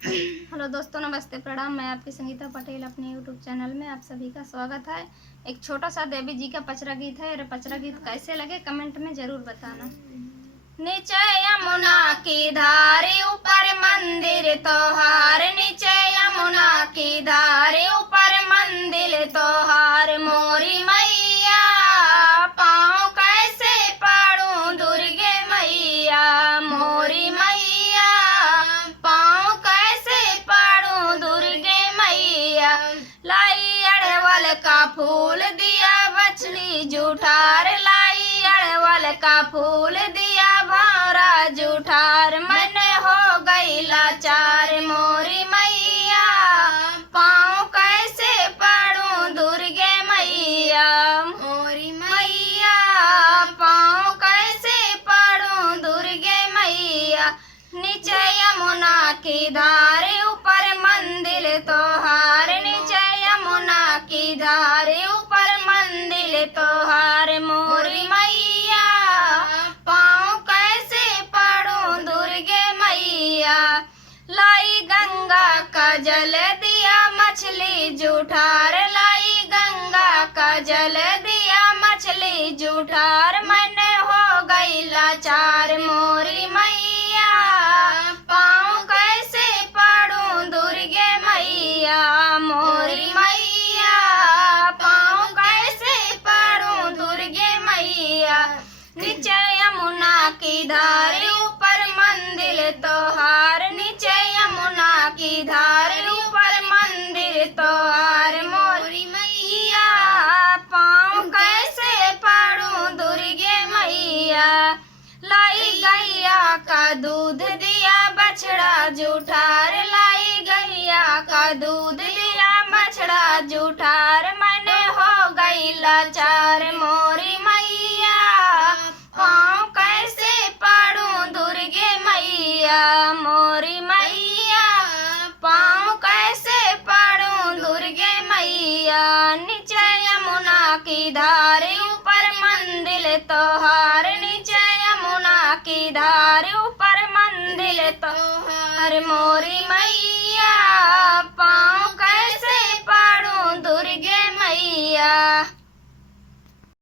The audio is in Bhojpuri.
हेलो दोस्तों, नमस्ते, प्रणाम। मैं आपकी संगीता पटेल अपने यूट्यूब चैनल में आप सभी का स्वागत है। एक छोटा सा देवी जी का पचरा गीत है। और पचरा गीत कैसे लगे कमेंट में जरूर बताना। नीचे यमुना की धारे ऊपर मंदिर तोहार, नीचे यमुना की धारे ऊपर मंदिर तोहार। मोरी मैया पाँव कैसे पड़ूं दुर्गे मैया, मोरी मैया पाँव कैसे पड़ूं दुर्गे मैया। लाई अड़वल का फूल दिया बछली जूठार, लाई अड़वल का फूल दिया भारा जूठार। मन हो गई लाचार मोरी मैया पाँव कैसे पड़ूं दुर्गे मैया, मोरी मैया पाँव कैसे पड़ूं दुर्गे मैया। नीचे यमुना की धारे ऊपर मंदिर तोहार, नीचे यमुना की धारे ऊपर मंदिर तोहार। मोरी मैया पाँव कैसे पड़ूं दुर्गे मैया। लाई गंगा का जल दिया मछली जूठार, लाई गंगा का जल दिया मछली जूठार। मन हो गई लाचार मोरी मैया पाँव कैसे पड़ूं दुर्गे मैया, मोरी मैया पाँव कैसे पड़ूं दुर्गे मैया। नीचे यमुना की धारे ऊपर मंदिर तोहार, नीचे यमुना की धारे ऊपर मंदिर तोहार। मोरी मैया पाँव कैसे पड़ूं दुर्गे मैया। लाई गैया का दूध दिया बछड़ा जूठार, लाई गैया का दूध दिया बछड़ा जूठार। मन हो गई लाचार मोरी मैया पाँव कैसे पड़ूं दुर्गे मैया, मोरी मैया पाँव कैसे पड़ूं दुर्गे मैया। नीचे यमुना की धारे ऊपर मंदिर तोहार, नीचे यमुना की धारे ऊपर मंदिर तोहार। मोरी मैया पाँव